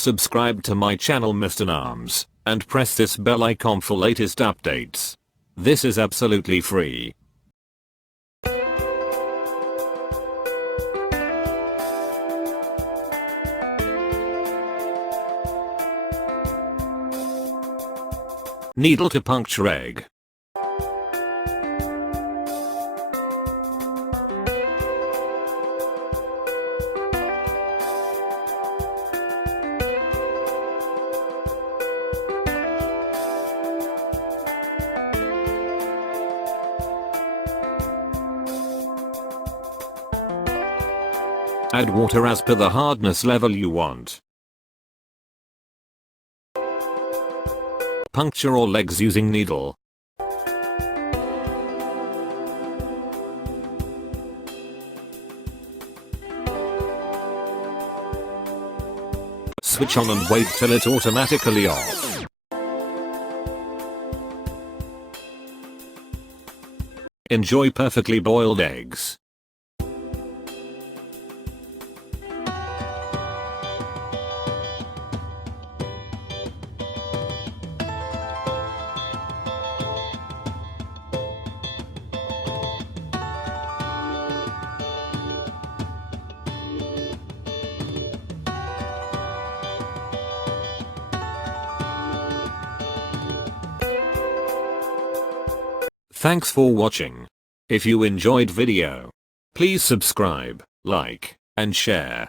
Subscribe to my channel MrNams, and press this bell icon for latest updates. This is absolutely free. Needle to puncture egg. Add water as per the hardness level you want. Puncture all legs using needle. Switch on and wait till it's automatically off. Enjoy perfectly boiled eggs. Thanks for watching. If you enjoyed video, please subscribe, like, and share.